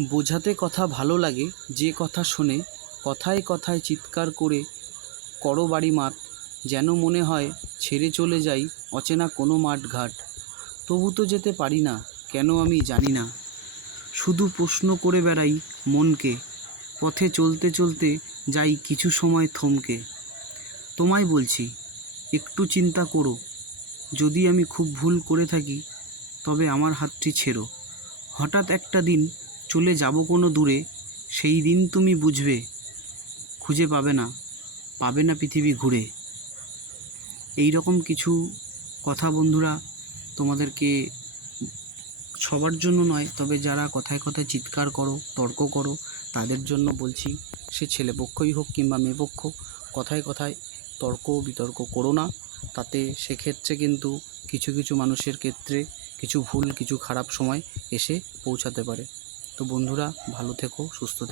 বোঝাতে কথা ভালো লাগে, যে কথা শোনে কথায় কথায় চিৎকার করে করো বাড়ি মাত, যেন মনে হয় ছেড়ে চলে যাই অচেনা কোনো মাঠ ঘাট। তবু তো যেতে পারি না, কেন আমি জানি না। শুধু প্রশ্ন করে বেড়াই মনকে, পথে চলতে চলতে যাই কিছু সময় থমকে। তোমায় বলছি, একটু চিন্তা করো, যদি আমি খুব ভুল করে থাকি তবে আমার হাতটি ছেড়ো। হঠাৎ একটা দিন চলে যাব কোনো দূরে, সেই দিন তুমি বুঝবে, খুঁজে পাবে না পৃথিবী ঘুরে। এই রকম কিছু কথা বন্ধুরা তোমাদেরকে, সবার জন্য নয়, তবে যারা কথায় কথায় চিৎকার করো, তর্ক করো, তাদের জন্য বলছি। সে ছেলেপক্ষই হোক কিংবা মেয়েপক্ষ, কথায় কথায় তর্ক বিতর্ক করো না। তাতে সেক্ষেত্রে কিন্তু কিছু কিছু মানুষের ক্ষেত্রে কিছু ভুল, কিছু খারাপ সময় এসে পৌঁছাতে পারে। তো বন্ধুরা, ভালো থেকো, সুস্থ থেকো।